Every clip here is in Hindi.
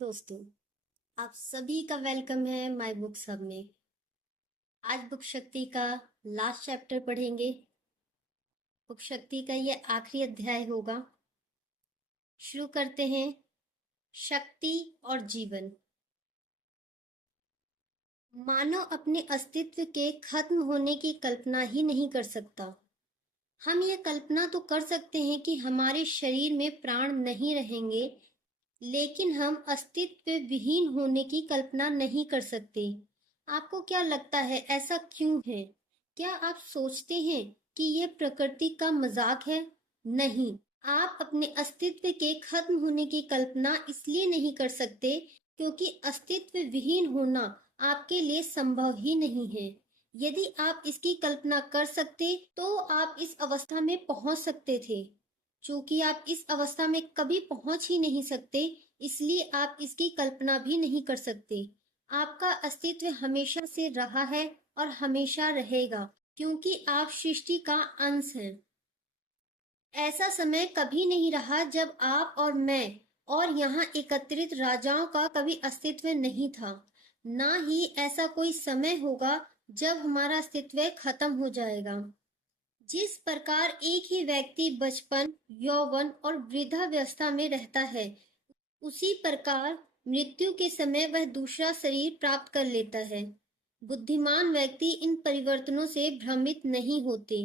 दोस्तों, आप सभी का वेलकम है माय बुक हब में। आज बुक शक्ति का लास्ट चैप्टर पढ़ेंगे। बुक शक्ति का ये आखिरी अध्याय होगा। शुरू करते हैं। शक्ति और जीवन। मानव अपने अस्तित्व के खत्म होने की कल्पना ही नहीं कर सकता। हम ये कल्पना तो कर सकते हैं कि हमारे शरीर में प्राण नहीं रहेंगे, लेकिन हम अस्तित्व विहीन होने की कल्पना नहीं कर सकते। आपको क्या लगता है ऐसा क्यों है? क्या आप सोचते हैं कि यह प्रकृति का मजाक है? नहीं, आप अपने अस्तित्व के खत्म होने की कल्पना इसलिए नहीं कर सकते क्योंकि अस्तित्व विहीन होना आपके लिए संभव ही नहीं है। यदि आप इसकी कल्पना कर सकते तो आप इस अवस्था में पहुंच सकते थे। चूंकि आप इस अवस्था में कभी पहुंच ही नहीं सकते, इसलिए आप इसकी कल्पना भी नहीं कर सकते। आपका अस्तित्व हमेशा से रहा है और हमेशा रहेगा, क्योंकि आप सृष्टि का अंश हैं। ऐसा समय कभी नहीं रहा जब आप और मैं और यहाँ एकत्रित राजाओं का कभी अस्तित्व नहीं था। ना ही ऐसा कोई समय होगा जब हमारा अस्तित्व खत्म हो जाएगा। जिस प्रकार एक ही व्यक्ति बचपन, यौवन और वृद्धावस्था में रहता है, उसी प्रकार मृत्यु के समय वह दूसरा शरीर प्राप्त कर लेता है। बुद्धिमान व्यक्ति इन परिवर्तनों से भ्रमित नहीं होते।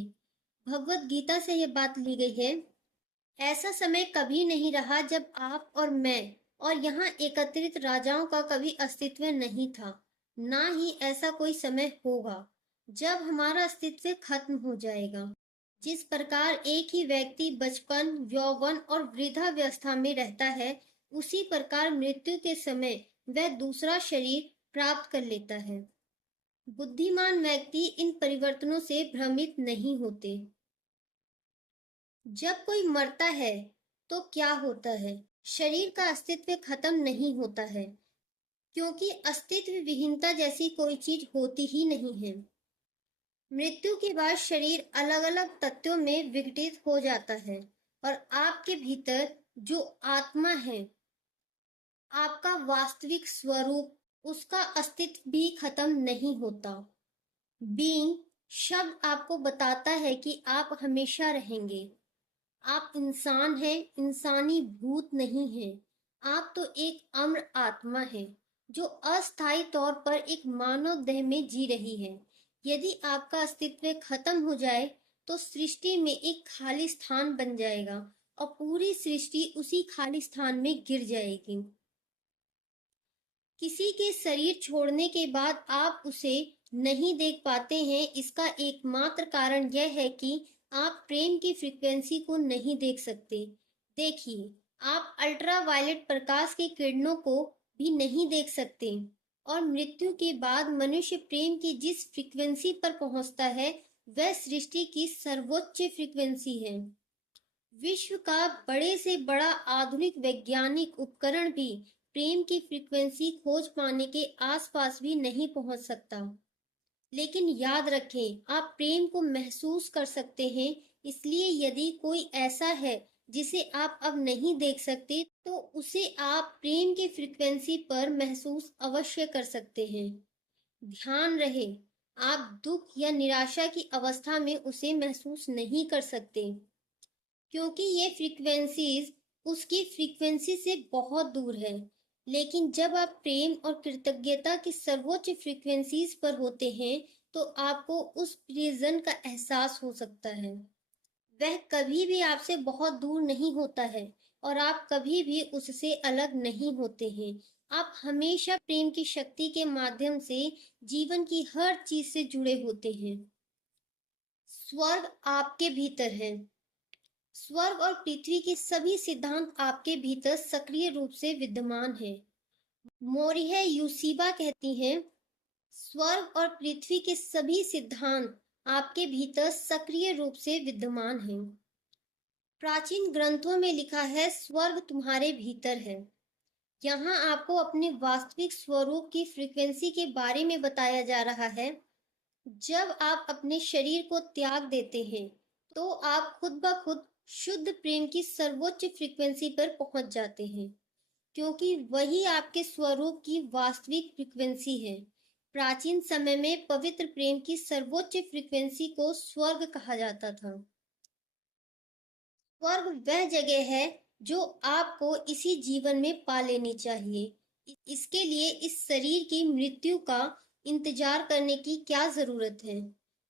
भगवत गीता से यह बात ली गई है। ऐसा समय कभी नहीं रहा जब आप और मैं और यहाँ एकत्रित राजाओं का कभी अस्तित्व नहीं था। ना ही ऐसा कोई समय होगा जब हमारा अस्तित्व खत्म हो जाएगा। जिस प्रकार एक ही व्यक्ति बचपन, यौवन और वृद्धावस्था में रहता है, उसी प्रकार मृत्यु के समय वह दूसरा शरीर प्राप्त कर लेता है। बुद्धिमान व्यक्ति इन परिवर्तनों से भ्रमित नहीं होते। जब कोई मरता है तो क्या होता है? शरीर का अस्तित्व खत्म नहीं होता है, क्योंकि अस्तित्व विहीनता जैसी कोई चीज होती ही नहीं है। मृत्यु के बाद शरीर अलग अलग तत्वों में विघटित हो जाता है और आपके भीतर जो आत्मा है, आपका वास्तविक स्वरूप, उसका अस्तित्व भी खत्म नहीं होता। बीइंग शब्द आपको बताता है कि आप हमेशा रहेंगे। आप इंसान हैं, इंसानी भूत नहीं हैं। आप तो एक अमर आत्मा है जो अस्थायी तौर पर एक मानव देह में जी रही है। यदि आपका अस्तित्व खत्म हो जाए तो सृष्टि में एक खाली स्थान बन जाएगा और पूरी सृष्टि उसी खाली स्थान में गिर जाएगी। किसी के शरीर छोड़ने के बाद आप उसे नहीं देख पाते हैं, इसका एकमात्र कारण यह है कि आप प्रेम की फ्रीक्वेंसी को नहीं देख सकते। देखिए, आप अल्ट्रावायलेट प्रकाश की किरणों को भी नहीं देख सकते और मृत्यु के बाद मनुष्य प्रेम की जिस फ्रीक्वेंसी पर पहुंचता है, वह सृष्टि की सर्वोच्च फ्रीक्वेंसी है। विश्व का बड़े से बड़ा आधुनिक वैज्ञानिक उपकरण भी प्रेम की फ्रीक्वेंसी खोज पाने के आसपास भी नहीं पहुंच सकता। लेकिन याद रखें, आप प्रेम को महसूस कर सकते हैं। इसलिए यदि कोई ऐसा है जिसे आप अब नहीं देख सकते, तो उसे आप प्रेम की फ्रीक्वेंसी पर महसूस अवश्य कर सकते हैं। ध्यान रहे, आप दुख या निराशा की अवस्था में उसे महसूस नहीं कर सकते, क्योंकि ये फ्रीक्वेंसीज उसकी फ्रीक्वेंसी से बहुत दूर है। लेकिन जब आप प्रेम और कृतज्ञता की सर्वोच्च फ्रीक्वेंसीज पर होते हैं, तो आपको उस प्रियजन का एहसास हो सकता है। वह कभी भी आपसे बहुत दूर नहीं होता है और आप कभी भी उससे अलग नहीं होते हैं। आप हमेशा प्रेम की शक्ति के माध्यम से जीवन की हर चीज से जुड़े होते हैं। स्वर्ग आपके भीतर है। स्वर्ग और पृथ्वी के सभी सिद्धांत आपके भीतर सक्रिय रूप से विद्यमान है। मोरिहे यूसीबा कहती हैं, स्वर्ग और पृथ्वी के सभी सिद्धांत आपके भीतर सक्रिय रूप से विद्यमान हैं। प्राचीन ग्रंथों में लिखा है, स्वर्ग तुम्हारे भीतर है। यहाँ आपको अपने वास्तविक स्वरूप की फ्रीक्वेंसी के बारे में बताया जा रहा है। जब आप अपने शरीर को त्याग देते हैं, तो आप खुद ब खुद शुद्ध प्रेम की सर्वोच्च फ्रीक्वेंसी पर पहुंच जाते हैं। क्योंकि वही आपके स्वरूप की वास्तविक फ्रीक्वेंसी है। प्राचीन समय में पवित्र प्रेम की सर्वोच्च फ्रीक्वेंसी को स्वर्ग कहा जाता था। स्वर्ग वह जगह है जो आपको इसी जीवन में पा लेनी चाहिए। इसके लिए इस शरीर की मृत्यु का इंतजार करने की क्या जरूरत है?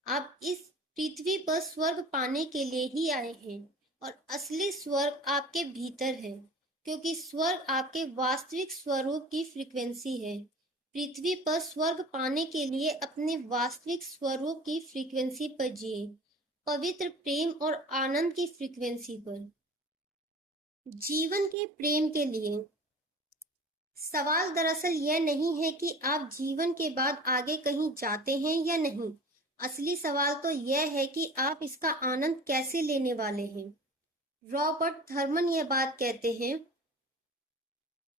आप इस पृथ्वी पर स्वर्ग पाने के लिए ही आए हैं और असली स्वर्ग आपके भीतर है, क्योंकि स्वर्ग आपके वास्तविक स्वरूप की फ्रीक्वेंसी है। पृथ्वी पर स्वर्ग पाने के लिए अपने वास्तविक स्वरूप की फ्रीक्वेंसी पर जिए, पवित्र प्रेम और आनंद की फ्रीक्वेंसी पर। जीवन के प्रेम के लिए सवाल दरअसल यह नहीं है कि आप जीवन के बाद आगे कहीं जाते हैं या नहीं। असली सवाल तो यह है कि आप इसका आनंद कैसे लेने वाले हैं। रॉबर्ट थर्मन यह बात कहते हैं,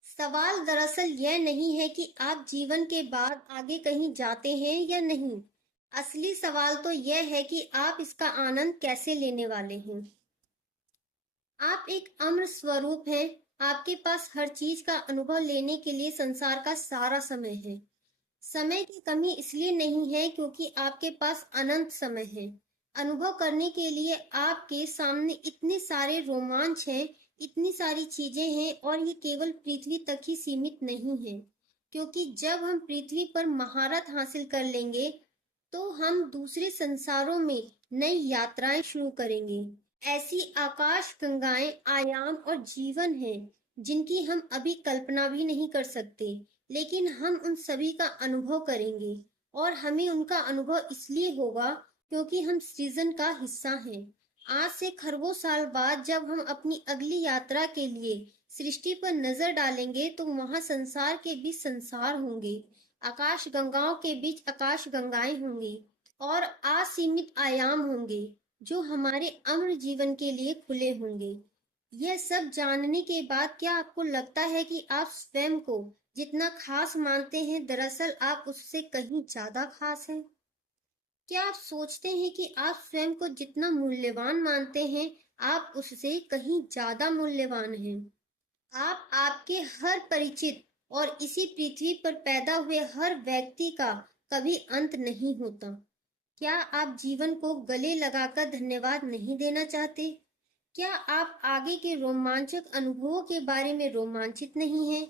सवाल दरअसल यह नहीं है कि आप जीवन के बाद आगे कहीं जाते हैं या नहीं। असली सवाल तो यह है कि आप इसका आनंद कैसे लेने वाले हैं। आप एक अमर स्वरूप हैं। आपके पास हर चीज का अनुभव लेने के लिए संसार का सारा समय है। समय की कमी इसलिए नहीं है क्योंकि आपके पास अनंत समय है। अनुभव करने के लिए आपके सामने इतने सारे रोमांच हैं, इतनी सारी चीजें हैं, और ये केवल पृथ्वी तक ही सीमित नहीं है। क्योंकि जब हम पृथ्वी पर महारत हासिल कर लेंगे तो हम दूसरे संसारों में नई यात्राएं शुरू करेंगे। ऐसी आकाश गंगाएं, आयाम और जीवन हैं जिनकी हम अभी कल्पना भी नहीं कर सकते, लेकिन हम उन सभी का अनुभव करेंगे। और हमें उनका अनुभव इसलिए होगा क्योंकि हम सृजन का हिस्सा हैं। आज से खरबों साल बाद जब हम अपनी अगली यात्रा के लिए सृष्टि पर नजर डालेंगे तो वहां संसार के बीच संसार होंगे, आकाश गंगाओं के बीच आकाश गंगाएं होंगी, और असीमित आयाम होंगे जो हमारे अमर जीवन के लिए खुले होंगे। यह सब जानने के बाद क्या आपको लगता है कि आप स्वयं को जितना खास मानते हैं दरअसल आप उससे कहीं ज्यादा खास हैं? क्या आप सोचते हैं कि आप स्वयं को जितना मूल्यवान मानते हैं आप उससे कहीं ज्यादा मूल्यवान हैं? आप आपके हर परिचित और इसी पृथ्वी पर पैदा हुए हर व्यक्ति का कभी अंत नहीं होता। क्या आप जीवन को गले लगाकर धन्यवाद नहीं देना चाहते? क्या आप आगे के रोमांचक अनुभवों के बारे में रोमांचित नहीं हैं?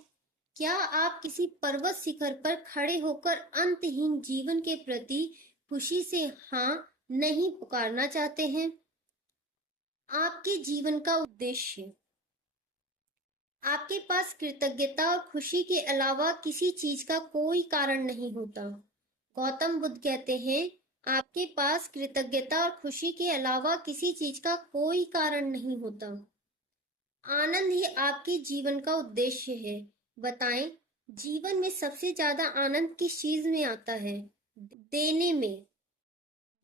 क्या आप किसी पर्वत शिखर पर खड़े होकर अंतहीन जीवन के प्रति खुशी से हाँ नहीं पुकारना चाहते हैं? आपके जीवन का उद्देश्य। आपके पास कृतज्ञता और खुशी के अलावा किसी चीज का कोई कारण नहीं होता। गौतम बुद्ध कहते हैं, आपके पास कृतज्ञता और खुशी के अलावा किसी चीज का कोई कारण नहीं होता। आनंद ही आपके जीवन का उद्देश्य है। बताएं, जीवन में सबसे ज्यादा आनंद किस चीज में आता है? देने में।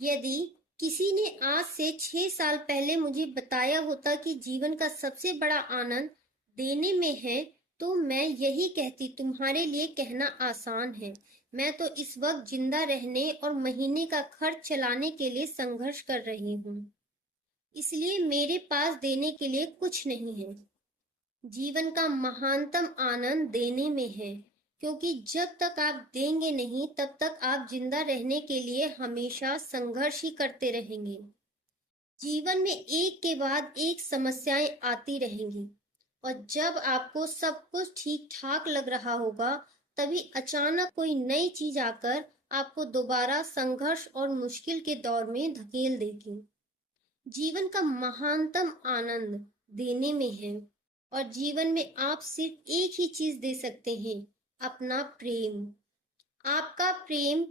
यदि किसी ने आज से 6 साल पहले मुझे बताया होता कि जीवन का सबसे बड़ा आनंद देने में है, तो मैं यही कहती, तुम्हारे लिए कहना आसान है। मैं तो इस वक्त जिंदा रहने और महीने का खर्च चलाने के लिए संघर्ष कर रही हूँ, इसलिए मेरे पास देने के लिए कुछ नहीं है। जीवन का महानतम आनंद देने में है, क्योंकि जब तक आप देंगे नहीं तब तक आप जिंदा रहने के लिए हमेशा संघर्ष ही करते रहेंगे। जीवन में एक के बाद एक समस्याएं आती रहेंगी, और जब आपको सब कुछ ठीक ठाक लग रहा होगा तभी अचानक कोई नई चीज आकर आपको दोबारा संघर्ष और मुश्किल के दौर में धकेल देगी। जीवन का महानतम आनंद देने में है, और जीवन में आप सिर्फ एक ही चीज दे सकते हैं, अपना प्रेम। आपका प्रेम,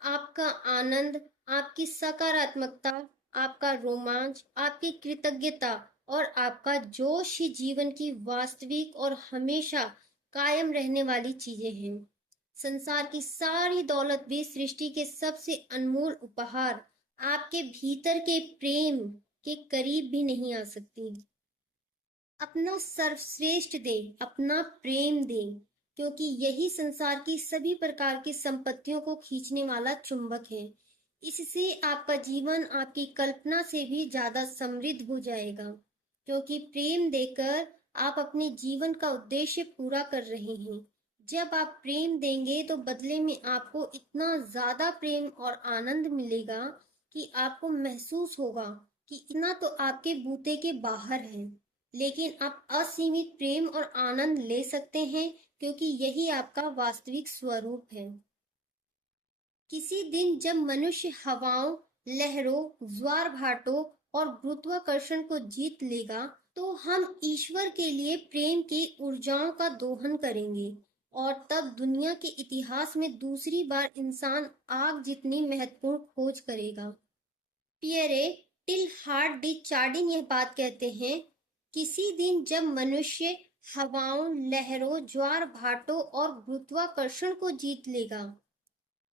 आपका आनंद, आपकी सकारात्मकता, आपका रोमांच, आपकी कृतज्ञता और आपका जोश ही जीवन की वास्तविक और हमेशा कायम रहने वाली चीजें हैं। संसार की सारी दौलत भी सृष्टि के सबसे अनमोल उपहार आपके भीतर के प्रेम के करीब भी नहीं आ सकती। अपना सर्वश्रेष्ठ दे, अपना प्रेम दे, क्योंकि यही संसार की सभी प्रकार की संपत्तियों को खींचने वाला चुंबक है। इससे आपका जीवन आपकी कल्पना से भी ज्यादा समृद्ध हो जाएगा, क्योंकि प्रेम देकर आप अपने जीवन का उद्देश्य पूरा कर रहे हैं। जब आप प्रेम देंगे तो बदले में आपको इतना ज़्यादा प्रेम और आनंद मिलेगा कि आपको महसूस होगा कि इतना तो आपके बूते के बाहर है। लेकिन आप असीमित प्रेम और आनंद ले सकते हैं क्योंकि यही आपका वास्तविक स्वरूप है। किसी दिन जब मनुष्य हवाओं, लहरों, ज्वार भाटों और गुरुत्वाकर्षण को जीत लेगा, तो हम ईश्वर के लिए प्रेम की ऊर्जाओं का दोहन करेंगे और तब दुनिया के इतिहास में दूसरी बार इंसान आग जितनी महत्वपूर्ण खोज करेगा। पियरे टिलहार्ट डी चार्डिन यह बात कहते हैं, किसी दिन जब मनुष्य हवाओं, लहरों, ज्वार भाटों और गुरुत्वाकर्षण को जीत लेगा,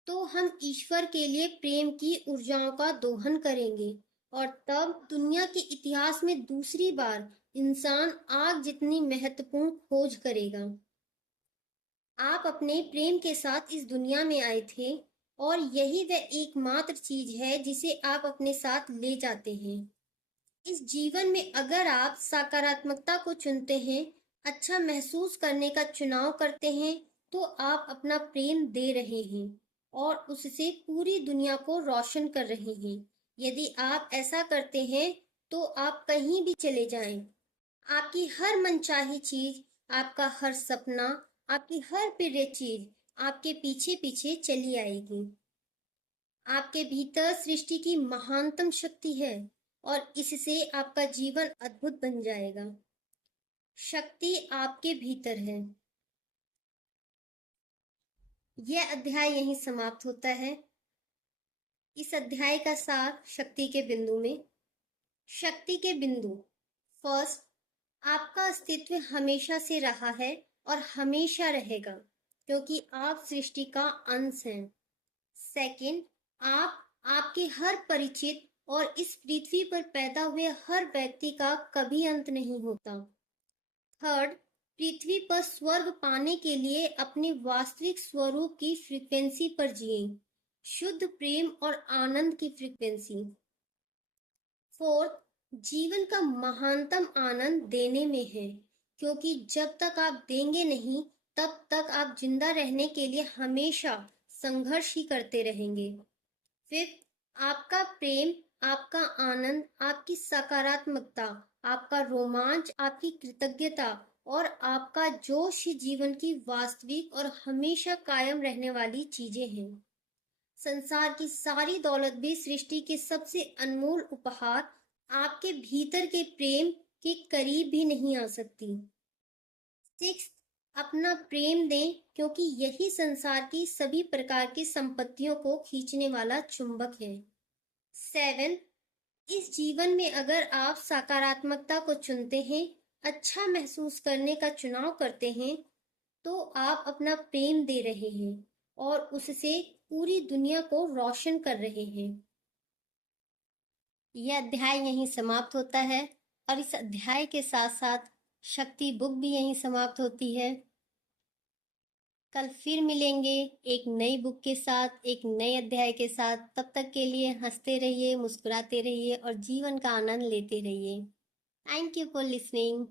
तो हम ईश्वर के लिए प्रेम की ऊर्जाओं का दोहन करेंगे और तब दुनिया के इतिहास में दूसरी बार इंसान आग जितनी महत्वपूर्ण खोज करेगा। आप अपने प्रेम के साथ इस दुनिया में आए थे और यही वह एकमात्र चीज है जिसे आप अपने साथ ले जाते हैं। इस जीवन में अगर आप सकारात्मकता को चुनते हैं, अच्छा महसूस करने का चुनाव करते हैं, तो आप अपना प्रेम दे रहे हैं और उससे पूरी दुनिया को रोशन कर रहे हैं। यदि आप ऐसा करते हैं, तो आप कहीं भी चले जाएं, आपकी हर मनचाही चीज, आपका हर सपना, आपकी हर प्रिय चीज आपके पीछे पीछे चली आएगी। आपके भीतर सृष्टि की महानतम शक्ति है और इससे आपका जीवन अद्भुत बन जाएगा। शक्ति आपके भीतर है। यह अध्याय यहीं समाप्त होता है। इस अध्याय का सार शक्ति के बिंदु में। शक्ति के बिंदु। फर्स्ट, आपका अस्तित्व हमेशा से रहा है और हमेशा रहेगा क्योंकि आप सृष्टि का अंश हैं। सेकंड, आप, आपके हर परिचित और इस पृथ्वी पर पैदा हुए हर व्यक्ति का कभी अंत नहीं होता। थर्ड, पृथ्वी पर स्वर्ग पाने के लिए अपने वास्तविक स्वरूप की फ्रीक्वेंसी पर जिए, शुद्ध प्रेम और आनंद की फ्रीक्वेंसी। फोर्थ, जीवन का महानतम आनंद देने में है क्योंकि जब तक आप देंगे नहीं, तब तक आप जिंदा रहने के लिए हमेशा संघर्ष ही करते रहेंगे। फिफ्थ, आपका प्रेम, आपका आनंद, आपकी सकारात्मकता, आपका रोमांच, आपकी कृतज्ञता और आपका जोश ही जीवन की वास्तविक और हमेशा कायम रहने वाली चीजें हैं। संसार की सारी दौलत भी सृष्टि के सबसे अनमोल उपहार आपके भीतर के प्रेम के करीब भी नहीं आ सकती। सिक्स, अपना प्रेम दें क्योंकि यही संसार की सभी प्रकार की संपत्तियों को खींचने वाला चुंबक है। सेवन, इस जीवन में अगर आप सकारात्मकता को चुनते हैं, अच्छा महसूस करने का चुनाव करते हैं, तो आप अपना प्रेम दे रहे हैं और उससे पूरी दुनिया को रोशन कर रहे हैं। यह अध्याय यहीं समाप्त होता है और इस अध्याय के साथ साथ शक्ति बुक भी यहीं समाप्त होती है। कल फिर मिलेंगे एक नई बुक के साथ, एक नए अध्याय के साथ। तब तक के लिए हंसते रहिए, मुस्कुराते रहिए और जीवन का आनंद लेते रहिए। Thank you for listening.